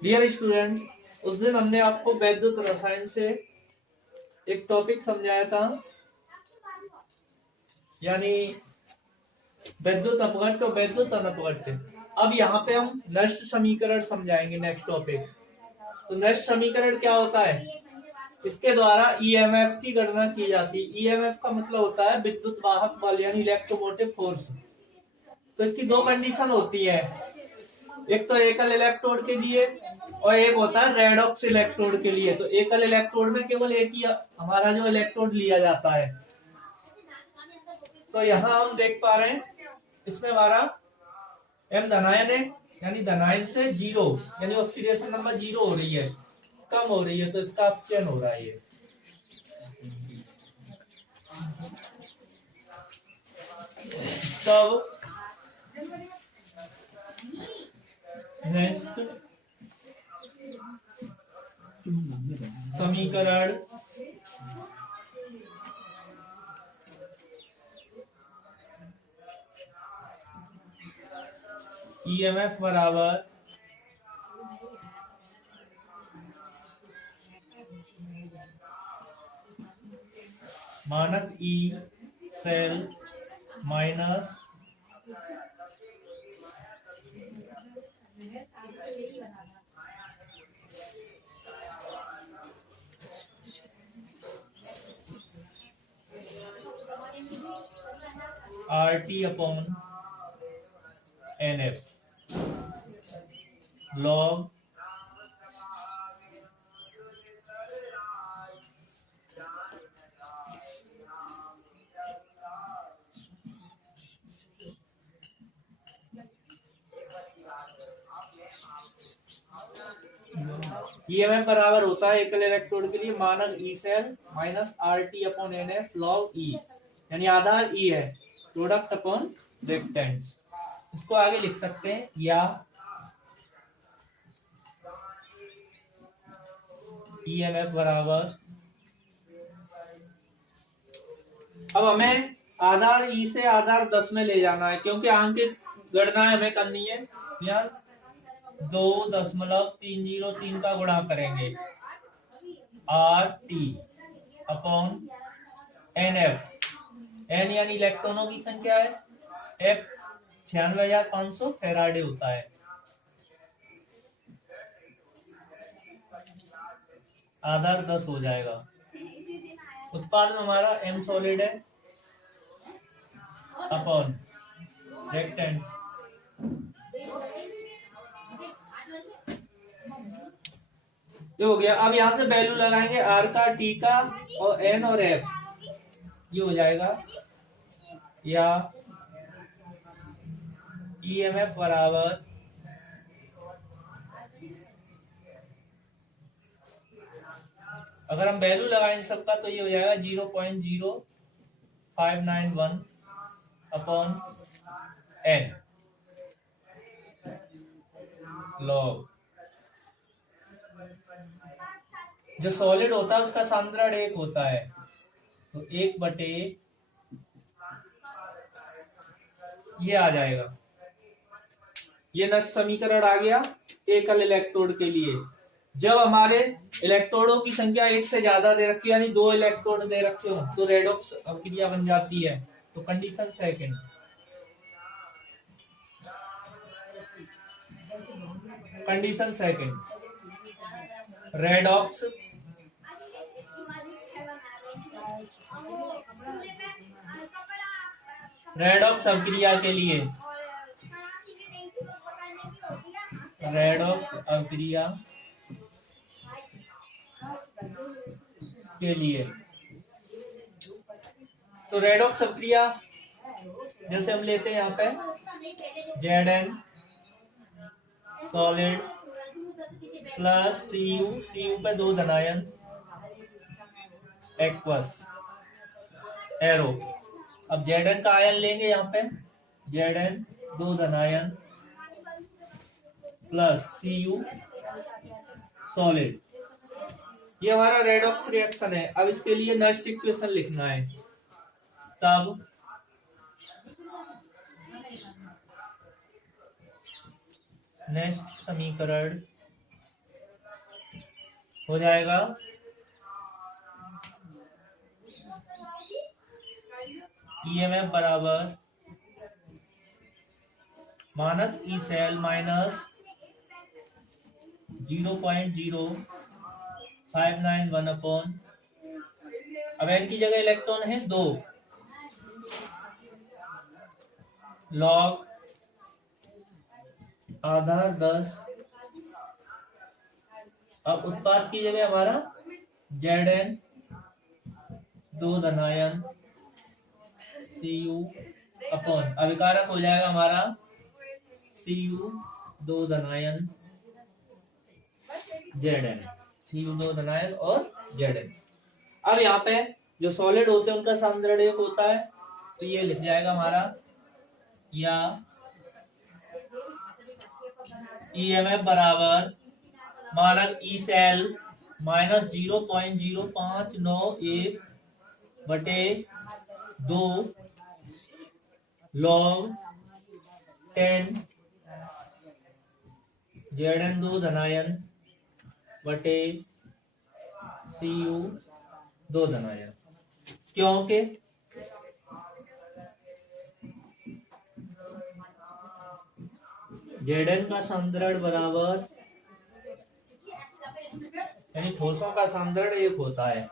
Dear student, उस दिन हमने आपको वैद्युत रसायन से एक टॉपिक समझाया था, यानी वैद्युत अपघट्ट और वैद्युत अनपघट्ट। अब यहाँ पे हम नष्ट समीकरण समझाएंगे। Next topic. तो नष्ट समीकरण क्या होता है? इसके द्वारा ईएमएफ की गणना की जाती है। ईएमएफ का मतलब होता है विद्युत वाहक बल, यानी इलेक्ट्रोमोटिव फोर्स। तो इसकी दो कंडीशन होती है, एक तो एकल इलेक्ट्रोड के लिए और एक होता है रेडॉक्स इलेक्ट्रोड के लिए। तो एकल इलेक्ट्रोड में केवल एक ही हमारा जो इलेक्ट्रोड लिया जाता है। तो यहाँ हम देख पा रहे हैं इसमें हमारा एम धनायन है, यानी धनायन से जीरो, यानी ऑक्सीडेशन नंबर जीरो हो रही है, कम हो रही है, तो इसका अपचयन हो रहा है ये। तब नेक्स्ट समीकरण ईएमएफ बराबर मानक E cell minus RT upon NF log EMF बराबर होता है एकल इलेक्ट्रोड के लिए मानक E cell minus RT upon NF log E, यानी आधार ई है, प्रोडक्ट अपॉन रिएक्टेंट्स। इसको आगे लिख सकते हैं, या ईएमएफ बराबर, अब हमें आधार ई से आधार 10 में ले जाना है, क्योंकि आंकित गणना हमें करनी है। यार 2.303 का गुणा करेंगे RT अपॉन NF, N यानी इलेक्ट्रॉनों की संख्या है, F 96,500 फेराडे होता है। आधार 10 हो जाएगा। उत्पाद में हमारा M सॉलिड है अपॉन रिएक्टेंट, ये हो गया। अब यहाँ से वैल्यू लगाएंगे R का, T का और N और F, ये हो जाएगा, या ईएमएफ बराबर अगर हम वैल्यू लगाएंगे सबका तो ये हो जाएगा 0.0591 अपॉन N लॉग। जो सॉलिड होता है उसका सांद्रण 1 होता है, तो 1/, ये आ जाएगा। ये नष्ट समीकरण आ गया एकल इलेक्ट्रोड के लिए। जब हमारे इलेक्ट्रोडों की संख्या 1 से ज्यादा दे रखी है, यानी 2 इलेक्ट्रोड दे रखे हो, तो रेडॉक्स अभिक्रिया बन जाती है। तो condition second, condition second, redox redox अभिक्रिया के लिए, रेडॉक्स अभिक्रिया के लिए, तो रेडॉक्स अभिक्रिया जैसे हम लेते हैं यहाँ पे Zn सॉलिड प्लस Cu पे 2 धनायन एक्वस एरो। अब Zn का आयन लेंगे यहाँ पे, Zn 2 धनायन प्लस Cu सॉलिड, ये हमारा रेडॉक्स रिएक्शन है। अब इसके लिए नेक्स्ट इक्वेशन लिखना है। तब नेक्स्ट समीकरण हो जाएगा ईएमएफ बराबर मानक ई सेल माइनस 0.0591 अपॉन, अब एन की जगह इलेक्ट्रॉन है 2 लॉग आधार 10। अब उत्पाद की जगह हमारा Zn 2 धनायन Cu अपॉन, अभिकारक हो जाएगा हमारा Cu 2 धनायन Zn, Cu 2 धनायन और Zn। अब यहाँ पे जो सॉलिड होते हैं उनका सांद्रण एक होता है, तो ये लिख जाएगा हमारा या ईएमएफ बराबर मानक ई सेल माइनस 0.0591 बटे 2 लॉग 10 Zn 2 धनायन बटे Cu 2 धनायन, क्योंकि Zn का सांद्रण बराबर, यानी ठोसों का सांद्रण एक होता है,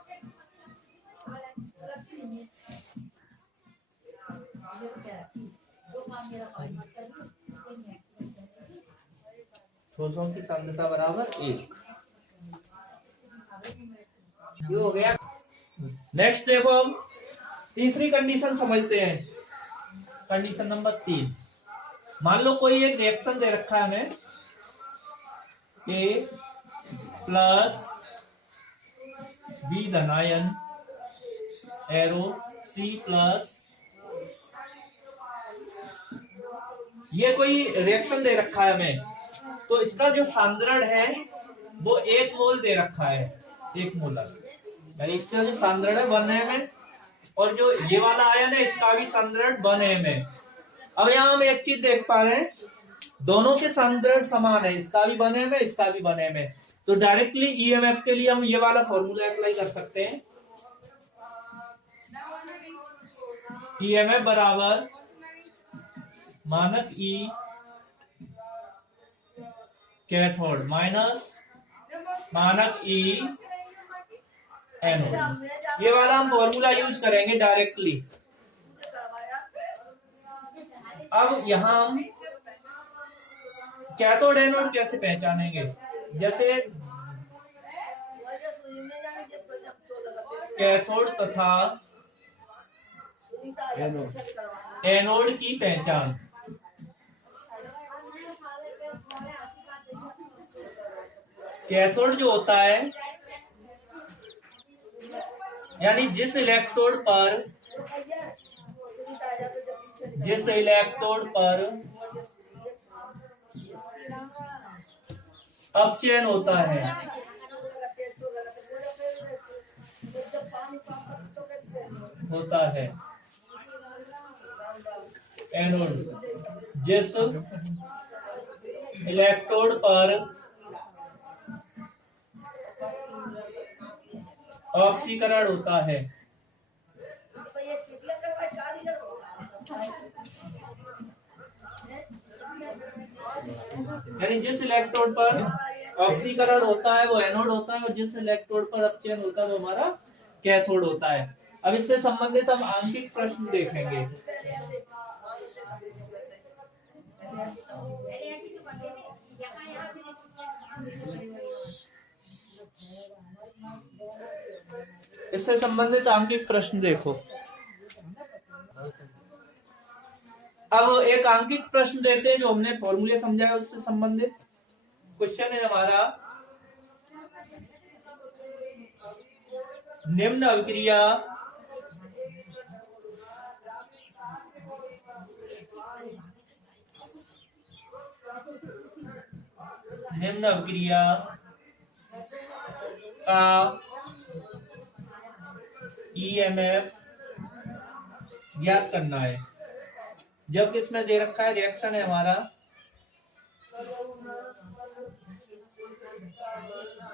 ठोसों की सांद्रता बराबर 1। ये हो गया। नेक्स्ट देखो, हम तीसरी कंडीशन समझते हैं। कंडीशन नंबर 3, मान लो कोई एक रिएक्शन दे रखा है हमें, A प्लस B धनायन एरो C प्लस, ये कोई रिएक्शन दे रखा है हमें, तो इसका जो सांद्रण है वो 1 मोल दे रखा है, 1 मोलर, यानी इसका जो सांद्रण है 1 m, और जो ये वाला आयन है इसका भी सांद्रण 1 m है। अब यहाँ हम एक चीज देख पा रहे हैं, दोनों के सांद्रण समान है, इसका भी 1 m है, इसका भी 1 m है, तो डायरेक्टली ईएमएफ के लिए हम ये वाला फॉर्मूला अप्लाई कर सकते हैं। ईएमएफ बराबर मानक ई कैथोड माइनस मानक ई एनोड, ये वाला हम फॉर्मूला यूज करेंगे डायरेक्टली। अब यहाँ हम कैथोड एनोड कैसे पहचानेंगे, जैसे कैथोड तथा एनोड की पहचान, कैथोड जो होता है, यानी जिस इलेक्ट्रोड पर अपचयन होता है, एनोड, जिस इलेक्ट्रोड पर ऑक्सीकरण होता है, यानी जिस इलेक्ट्रोड पर ऑक्सीकरण होता है वो एनोड होता है, और जिस इलेक्ट्रोड पर अपचयन होता है वो हमारा कैथोड होता है। अब इससे संबंधित हम आंकिक प्रश्न देखेंगे। इससे संबंधित आंकिक प्रश्न देखो। अब एक आंकिक प्रश्न देते हैं जो हमने फॉर्मूले समझाया उससे संबंधित क्वेश्चन है हमारा, निम्न अभिक्रिया का ईएमएफ ज्ञात करना है। जब किसमें दे रखा है, रिएक्शन है हमारा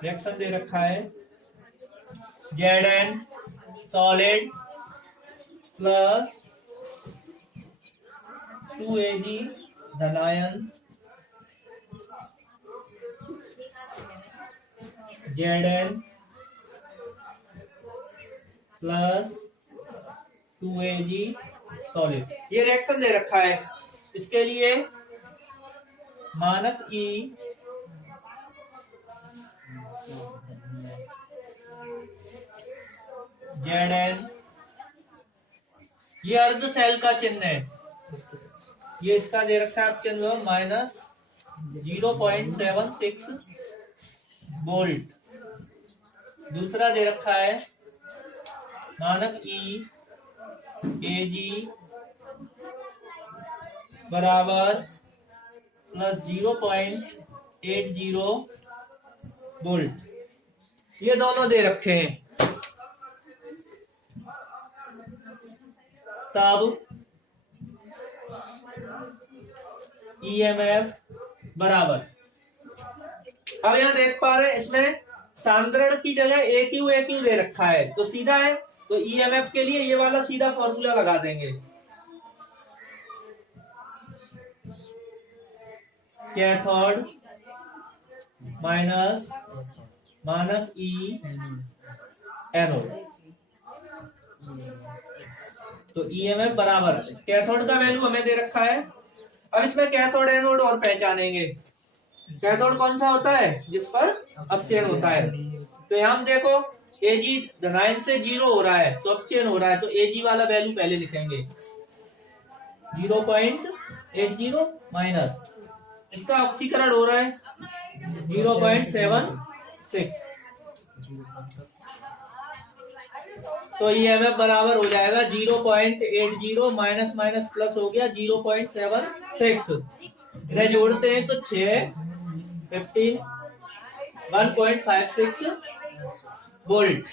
रिएक्शन दे रखा है Zn solid plus 2Ag धनायन Zn plus 2Ag solid. ये रिएक्शन दे रखा है। इसके लिए मानक E Zn, ये अर्ध सेल का चिन्ह है, ये इसका दे रखा है चिन्ह माइनस 0.76 वोल्ट। दूसरा दे रखा है मानक E Ag बराबर प्लस 0.80 वोल्ट। ये दोनों दे रखे हैं। तब EMF बराबर, अब यहां देख पा रहे हैं इसमें सांद्रण की जगह AQ दे रखा है, तो सीधा है, तो EMF के लिए ये वाला सीधा फॉर्मूला लगा देंगे। कैथोड माइनस मानक E एनोड, तो EMF बराबर, कैथोड का वैल्यू हमें दे रखा है। अब इसमें कैथोड एनोड और पहचानेंगे। कैथोड कौन सा होता है जिस पर अपचयन होता है, तो यहां हम देखो Ag धनायन से 0 हो रहा है तो अपचयन हो रहा है, तो Ag वाला वैल्यू पहले लिखेंगे 0.80 माइनस इसका ऑक्सीकरण हो रहा है 0.76, तो EMF बराबर हो जाएगा 0.80 माइनस माइनस प्लस हो गया 0.76, इन्हें जोड़ते हैं तो 6 15 1.56 वोल्ट।